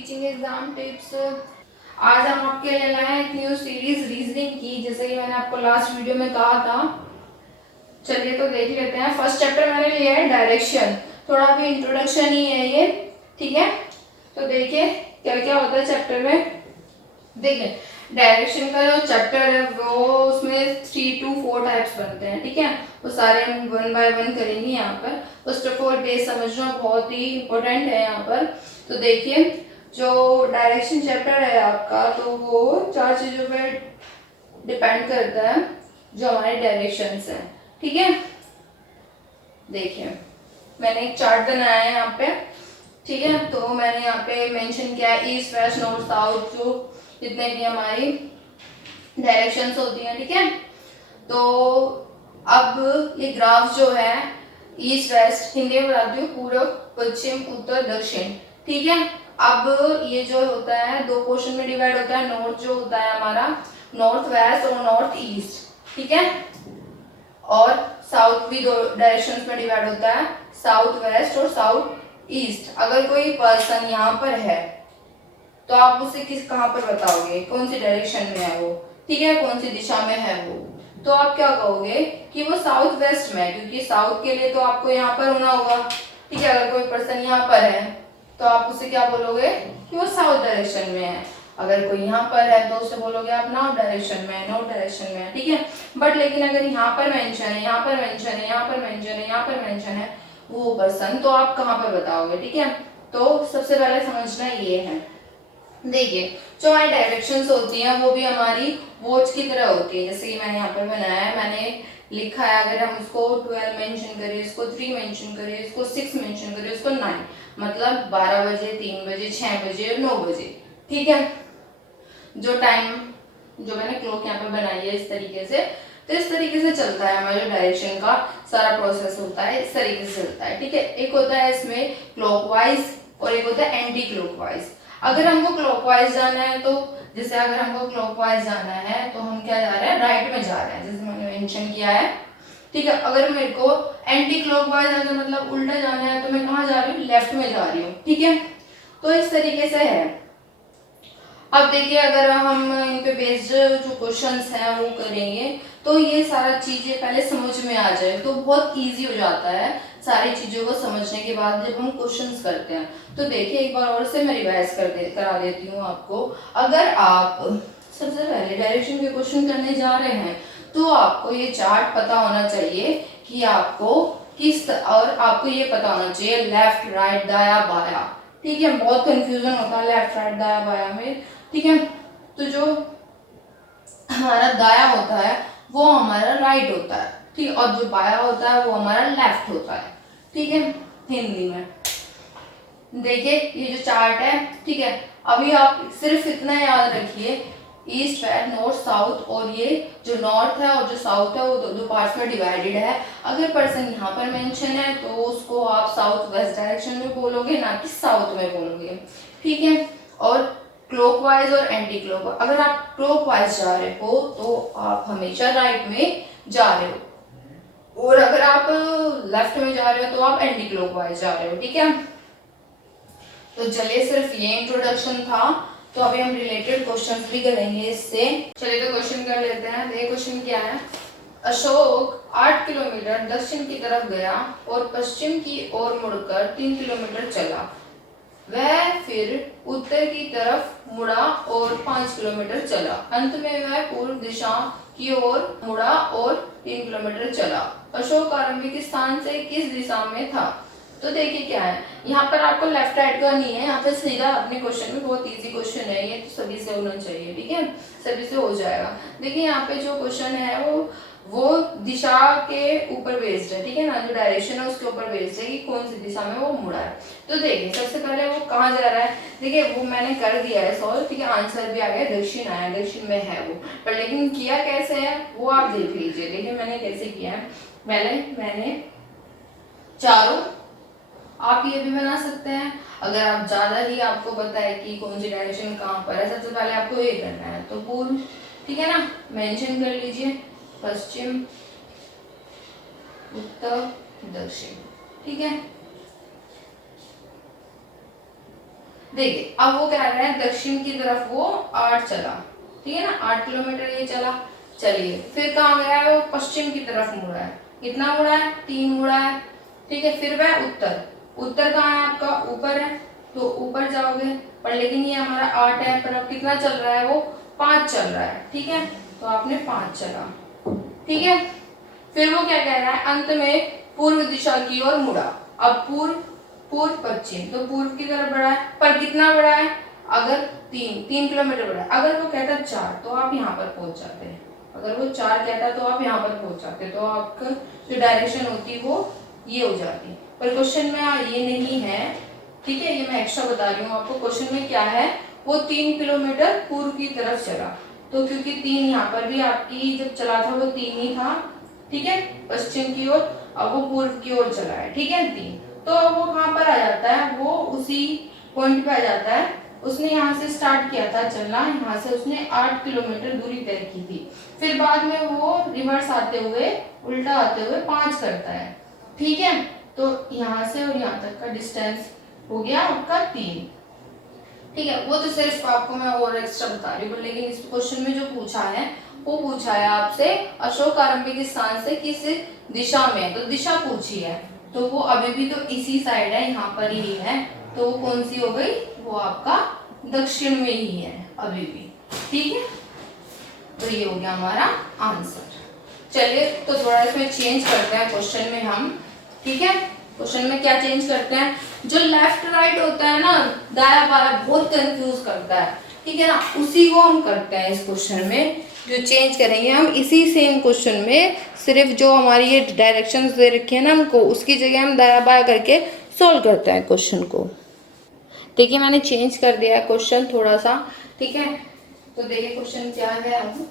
Teaching exam tips. आज हम आपके लिए लाए हैं एक न्यू सीरीज रीजनिंग की, जैसे कि मैंने आपको लास्ट वीडियो में कहा था। चलिए तो देख लेते हैं। फर्स्ट चैप्टर मैंने लिया है डायरेक्शन, थोड़ा भी इंट्रोडक्शन ही है ये, ठीक है। तो देखिए क्या क्या होता है चैप्टर में। देखिए डायरेक्शन का जो चैप्टर है वो उसमें 3 to 4 टाइप्स बनते हैं, ठीक है। वो सारे हम वन बाय वन करेंगे यहाँ पर। फर्स्ट ऑफ ऑल बेस समझना बहुत ही इंपॉर्टेंट है यहाँ पर। तो देखिए जो डायरेक्शन चैप्टर है आपका, तो वो 4 चीजों पे डिपेंड करता है जो हमारे डायरेक्शंस हैं, ठीक है। देखिए मैंने एक चार्ट बनाया है यहाँ पे, ठीक है। तो मैंने यहाँ पे मेंशन किया है ईस्ट वेस्ट नॉर्थ साउथ, जो जितने भी हमारी डायरेक्शंस होती हैं, ठीक है। तो अब ये ग्राफ जो है ईस्ट वेस्ट, हिंदी में बताती हूँ पूर्व पश्चिम उत्तर दक्षिण, ठीक है। अब ये जो होता है दो पोर्शन में डिवाइड होता है। नॉर्थ जो होता है हमारा नॉर्थ वेस्ट और नॉर्थ ईस्ट, ठीक है। और साउथ भी दो डायरेक्शंस में डिवाइड होता है, साउथ वेस्ट और साउथ ईस्ट। अगर कोई पर्सन यहाँ पर है तो आप उसे किस कहाँ पर बताओगे, कौन सी डायरेक्शन में है वो, ठीक है, कौन सी दिशा में है वो। तो आप क्या कहोगे कि वो साउथ वेस्ट में है, क्योंकि साउथ के लिए तो आपको यहाँ पर होना होगा, ठीक है। अगर कोई पर्सन यहाँ पर है तो आप उसे क्या बोलोगे कि वो साउथ डायरेक्शन में है। अगर कोई यहाँ पर है तो उसे बोलोगे आप नॉर्थ डायरेक्शन में है, नॉर्थ डायरेक्शन में है, ठीक है। बट लेकिन अगर यहाँ पर मेंशन है, यहाँ पर मेंशन है, यहाँ पर मेंशन है, यहाँ पर मेंशन है वो पर्सन, तो आप कहाँ पर बताओगे, ठीक है। तो सबसे पहले समझना ये है। देखिए जो हमारी डायरेक्शंस होती हैं वो भी हमारी वॉच की तरह होती है। जैसे कि मैंने यहाँ पर बनाया है, मैंने लिखा है, अगर हम इसको 12 मेंशन करें, इसको 3 मेंशन करें, इसको 6 मेंशन करें, इसको 9, मतलब 12 बजे, 3 बजे, 6 बजे और 9 बजे, ठीक है। जो टाइम जो मैंने क्लॉक यहाँ पर बनाई है इस तरीके से, तो इस तरीके से चलता है हमारा जो डायरेक्शन का सारा प्रोसेस होता है, इस तरीके से चलता है, ठीक है। एक होता है इसमें क्लॉकवाइज और एक होता है एंटी क्लॉकवाइज। अगर हमको क्लॉकवाइज जाना है तो जैसे अगर हमको क्लॉकवाइज जाना है तो हम क्या जा रहे हैं, राइट में जा रहे हैं, जैसे मैंने मेंशन किया है, ठीक है। अगर मेरे को एंटी क्लॉकवाइज है तो मतलब उल्टा जाना है तो मैं कहाँ जा रही हूँ, लेफ्ट में जा रही हूँ, ठीक है। तो इस तरीके से है। अब देखिए अगर हम इन पे बेस्ड जो क्वेश्चंस हैं वो करेंगे तो ये सारा चीजें पहले समझ में आ जाए तो बहुत इजी हो जाता है सारी चीजों को समझने के बाद जब हम क्वेश्चंस करते हैं। तो देखिए एक बार और से मैं रिवाइज करा देती हूँ आपको। अगर आप सबसे पहले डायरेक्शन के क्वेश्चन करने जा रहे हैं तो आपको ये चार्ट पता होना चाहिए कि आपको किस, और आपको ये पता होना चाहिए लेफ्ट राइट दाया बाया, ठीक है। बहुत कंफ्यूजन होता है लेफ्ट राइट दाया बाया में, ठीक है। तो जो हमारा दाया होता है वो हमारा राइट होता है, ठीक, और जो बाया होता है वो हमारा लेफ्ट होता है, ठीक है, हिंदी में। देखिए ये जो चार्ट है, ठीक है। अभी आप सिर्फ इतना याद रखिए, ईस्ट वेस्ट नॉर्थ साउथ, और ये जो नॉर्थ है और जो साउथ है वो दो पार्ट्स में डिवाइडेड है। अगर पर्सन यहाँ पर मेंशन है तो उसको आप साउथ वेस्ट डायरेक्शन में बोलोगे, ना कि साउथ में बोलोगे, ठीक है। और क्लॉकवाइज और एंटी क्लॉकवाइज, अगर आप क्लॉकवाइज जा रहे हो तो आप हमेशा राइट में जा रहे हो, और अगर आप लेफ्ट में जा रहे हो तो आप एंटी क्लॉकवाइज जा रहे हो, ठीक है। तो चलिए सिर्फ ये इंट्रोडक्शन था, तो अभी हम रिलेटेड क्वेश्चंस भी करेंगे इससे। चलिए तो क्वेश्चन कर लेते हैं। ये क्वेश्चन क्या है, अशोक 8 किलोमीटर दक्षिण की तरफ गया और पश्चिम की ओर मुड़कर 3 किलोमीटर चला। वह फिर उत्तर की तरफ मुड़ा और 5 किलोमीटर चला। अंत में वह पूर्व दिशा की ओर मुड़ा और 3 किलोमीटर चला। अशोक आरंभिक स्थान से किस दिशा में था। तो देखिए क्या है, यहाँ पर आपको लेफ्ट राइट का नहीं है, यहाँ पे सीधा अपने क्वेश्चन में, बहुत इजी क्वेश्चन है ये, तो सभी से होना चाहिए, ठीक है, सभी से हो जाएगा। देखिए यहाँ पे जो क्वेश्चन है वो दिशा के ऊपर बेस्ड है, ठीक है ना, जो डायरेक्शन है उसके ऊपर बेस्ड है कि कौन सी दिशा में वो मुड़ा है। तो देखिए सबसे पहले वो कहाँ जा रहा है, देखिए वो मैंने कर दिया है सॉल्व, ठीक है, आंसर भी आ गया, दक्षिण आया, दक्षिण में है वो, पर लेकिन किया कैसे है वो आप देख लीजिए। देखिए मैंने कैसे किया है, मैंने चारों, आप ये भी बना सकते हैं अगर आप ज्यादा ही आपको पता है कि कौन सी डायरेक्शन कहाँ पर है। सबसे पहले आपको ये करना है तो पूर्व, ठीक है ना, मेंशन कर लीजिए, पश्चिम उत्तर दक्षिण, ठीक है। देखिए अब वो क्या रहा है, दक्षिण की तरफ वो 8 चला, ठीक है ना, 8 किलोमीटर ये चला। चलिए फिर कहाँ गया है, वो पश्चिम की तरफ मुड़ा है। कितना मुड़ा है, 3 मुड़ा है, ठीक है। फिर वह उत्तर, उत्तर कहाँ है आपका, ऊपर है, तो ऊपर जाओगे। पर लेकिन ये हमारा 8 है, पर अब कितना चल रहा है, वो 5 चल रहा है, ठीक है। तो आपने 5 चला, ठीक है। फिर वो क्या कह रहा है, अंत में पूर्व दिशा की ओर मुड़ा। अब पूर्व, पूर्व पश्चिम, तो पूर्व की तरफ बढ़ा है, पर कितना बढ़ा है, अगर 3 किलोमीटर बढ़ा है। अगर वो कहता 4 तो आप यहाँ पर पहुंच जाते हैं, अगर वो 4 कहता तो आप यहाँ पर पहुंच जाते, तो आपका जो डायरेक्शन होती वो ये हो जाती। पर क्वेश्चन में ये नहीं है, ठीक है, ये मैं एक्स्ट्रा बता रही हूँ आपको। क्वेश्चन में क्या है, वो 3 किलोमीटर पूर्व की तरफ चला, तो क्योंकि 3 यहाँ पर भी आपकी जब चला था वो 3 ही था, ठीक है, पश्चिम की ओर। अब वो पूर्व की ओर चला है, ठीक है, 3। तो अब वो कहाँ पर आ जाता है, वो उसी पॉइंट पे आ जाता है। उसने यहाँ से स्टार्ट किया था चलना, यहाँ से उसने 8 किलोमीटर दूरी तय की थी। फिर बाद में वो रिवर्स आते हुए, उल्टा आते हुए 5 करता है, ठीक है। तो यहाँ से और यहाँ तक का डिस्टेंस हो गया आपका 3, ठीक है। वो तो सिर्फ आपको मैं और एक्स्ट्रा बता रही हूँ, लेकिन इस क्वेश्चन में जो पूछा है वो पूछा है आपसे अशोक आरंभिक स्थान से किस दिशा में, तो दिशा पूछी है। तो वो अभी भी तो इसी साइड है, यहाँ पर ही है, तो वो कौन सी हो गई, वो आपका दक्षिण में ही है अभी भी, ठीक है। तो ये हो गया हमारा आंसर। चलिए तो थोड़ा इसमें चेंज करते हैं क्वेश्चन में हम, ठीक है। क्वेश्चन में क्या चेंज करते हैं, जो लेफ्ट राइट होता है ना, दाया बाया, बहुत कंफ्यूज करता है, ठीक है ना, उसी को हम करते हैं इस क्वेश्चन में। जो चेंज करेंगे हम इसी सेम क्वेश्चन में, सिर्फ जो हमारी ये डायरेक्शंस दे रखी है ना हमको, उसकी जगह हम दाया बाया करके सोल्व करते हैं क्वेश्चन को। देखिए मैंने चेंज कर दिया है क्वेश्चन थोड़ा सा, ठीक है। तो देखिए क्वेश्चन क्या है, अब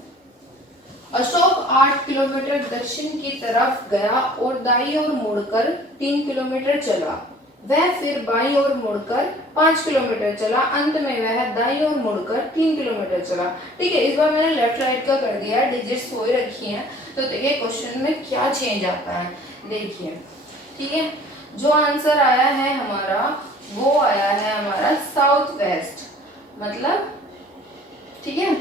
अशोक 8 किलोमीटर दक्षिण की तरफ गया और दाईं ओर मुड़कर 3 किलोमीटर चला। वह फिर बाईं ओर मुड़कर 5 किलोमीटर चला। अंत में वह दाईं ओर मुड़कर 3 किलोमीटर चला, ठीक है। इस बार मैंने लेफ्ट राइट का कर दिया है, डिजिट्स वही रखी हैं। तो देखिए क्वेश्चन में क्या चेंज आता है, देखिए, ठीक है। जो आंसर आया है हमारा, वो आया है हमारा साउथ वेस्ट, मतलब, ठीक है,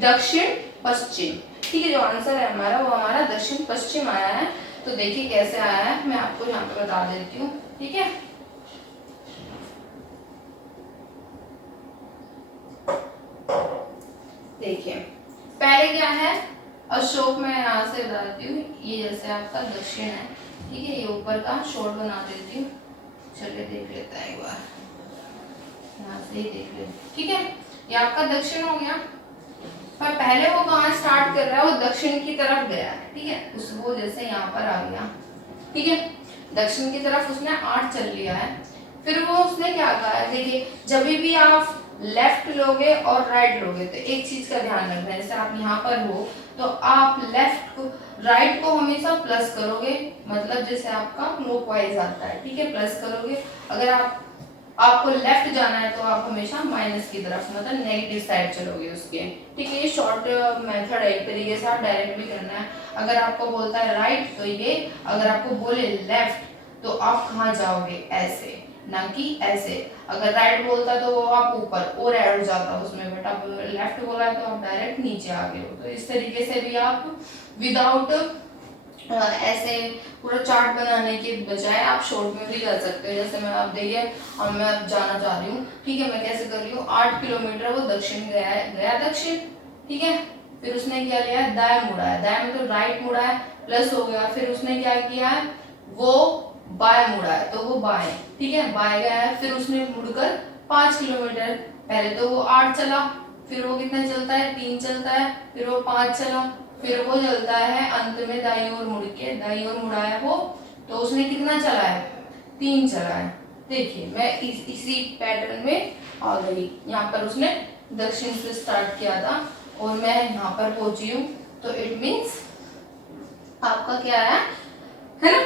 दक्षिण पश्चिम, ठीक है। जो आंसर है हमारा वो हमारा दक्षिण पश्चिम आया है। तो देखिए कैसे आया है, मैं आपको यहाँ पे बता देती हूँ, ठीक है। देखिए पहले क्या है, अशोक, मैं यहाँ से बताती हूँ, ये जैसे आपका दक्षिण है, ठीक है, ये ऊपर का शॉर्ट बना देती हूँ। चलिए देख लेते हैं एक बार, यहाँ से ही देख लेते, ठीक है। ये आपका दक्षिण हो गया, पर पहले वो कहाँ स्टार्ट कर रहा है, वो दक्षिण की तरफ गया है, ठीक है। उस वो जैसे यहाँ पर आ गया, ठीक है, दक्षिण की तरफ उसने 8 चल लिया है। फिर वो उसने क्या कहा है, देखिए जब भी आप लेफ्ट लोगे और राइट लोगे तो एक चीज का ध्यान रखना है, जैसे आप यहाँ पर हो तो आप लेफ्ट को, राइट को हमेशा प्लस करोगे, मतलब जैसे आपका क्लॉकवाइज आता है, ठीक है, प्लस करोगे। अगर आपको लेफ्ट जाना है तो आप हमेशा माइनस की तरफ, मतलब नेगेटिव साइड चलोगे उसके, ठीक है। ये शॉर्ट मेथड है, एक तरीके से आप डायरेक्ट भी करना है। अगर आपको बोलता है राइट तो ये, अगर आपको बोले लेफ्ट तो आप कहाँ जाओगे, ऐसे, ना कि ऐसे। अगर राइट बोलता तो वो आप ऊपर और ऐड हो जाता उसमें, बट अब लेफ्ट बोला है तो आप डायरेक्ट नीचे आ गए हो। तो इस तरीके से भी आप विदाउट ऐसे पूरा चार्ट बनाने के बजाय आप शॉर्ट में भी जा सकते हो। जैसे मैं आप देखिए, अब मैं अब जाना चाह रही हूँ, ठीक है, मैं कैसे कर रही हूँ, 8 किलोमीटर वो दक्षिण गया दक्षिण, ठीक है। फिर उसने क्या लिया है, दाएं मुड़ा है, दाएं मतलब राइट मुड़ा है, प्लस हो गया। फिर उसने क्या किया है, वो बाएं मुड़ा है, तो वो बाएं, ठीक है, बाएं गया है। फिर उसने मुड़कर 5 किलोमीटर, पहले तो वो 8 चला, फिर वो कितना चलता है, 3 चलता है, फिर वो 5 चला, फिर वो चलता है अंत में दाईं ओर मुड़ के, दाईं ओर मुड़ा है वो, तो उसने कितना चला है, 3 चला है। देखिए मैं इसी पैटर्न में आ गई, यहाँ पर उसने दक्षिण से स्टार्ट किया था और मैं यहाँ पर पहुंची हूँ, तो इट मीन्स आपका क्या है ना,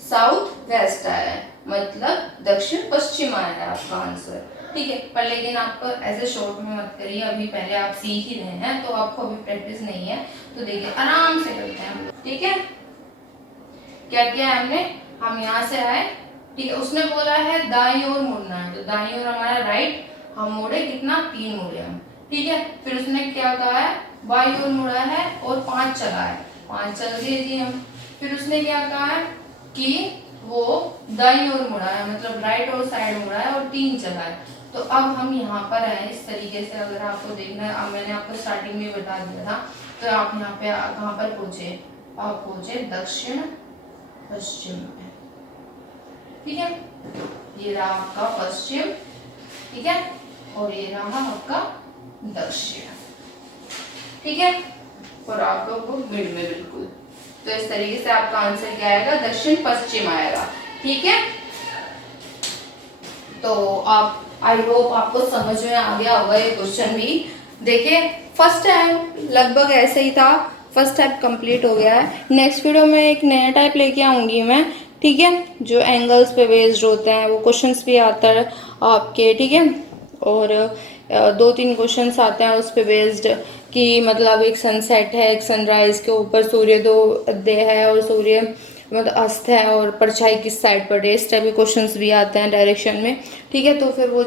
साउथ वेस्ट आया है, मतलब दक्षिण पश्चिम आया है आपका आंसर, ठीक है। पर लेकिन आप ऐसे शॉर्ट में मत करिए, अभी पहले आप सीख ही रहे हैं तो आपको अभी प्रैक्टिस नहीं है, तो देखिए आराम से करते हैं हम, ठीक है। क्या किया हमने, हम यहाँ से आए ठीक है, उसने बोला है दाईं ओर मुड़ना है, तो दाईं ओर हमारा राइट, हम मुड़े कितना 3 मुड़े हम, ठीक है। फिर उसने क्या कहा है, बाईं ओर मुड़ा है और 5 चला है, 5 चल गए जी हम। फिर उसने क्या कहा है कि वो दाईं ओर मुड़ा है, मतलब राइट और साइड मुड़ा है और 3 चला है। तो अब हम यहाँ पर आए इस तरीके से, अगर आपको देखना है, अब मैंने आपको स्टार्टिंग में बता दिया था। तो आप यहाँ पे कहाँ पर पहुंचे, आप पहुंचे दक्षिण पश्चिम में, ठीक है। ये रहा आपका पश्चिम, ठीक है, और ये रहा आपका दक्षिण, ठीक है, और आपका वो मिड में बिल्कुल। तो इस तरीके से आपका आंसर क्या आएगा, दक्षिण पश्चिम आएगा, ठीक है। तो आप, आई होप आपको समझ में आ गया होगा ये क्वेश्चन भी। देखिए फर्स्ट टाइम लगभग ऐसे ही था, फर्स्ट टाइप कंप्लीट हो गया है। नेक्स्ट वीडियो में एक नया टाइप लेके आऊँगी मैं, ठीक है, जो एंगल्स पे बेस्ड होते हैं, वो क्वेश्चंस भी आता है आपके, ठीक है। और 2-3 क्वेश्चंस आते हैं उस पे बेस्ड कि मतलब एक सनसेट है, एक सनराइज के ऊपर सूर्योदय है और सूर्य मतलब अस्त है और परछाई किस साइड पर है, इस टाइप के क्वेश्चंस भी आते हैं डायरेक्शन में, ठीक है। तो फिर वो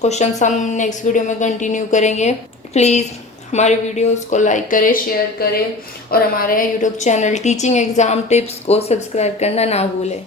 क्वेश्चंस हम नेक्स्ट वीडियो में कंटिन्यू करेंगे। प्लीज़ हमारे वीडियोस को लाइक करें, शेयर करें और हमारे YouTube channel teaching exam tips को सब्सक्राइब करना ना भूलें।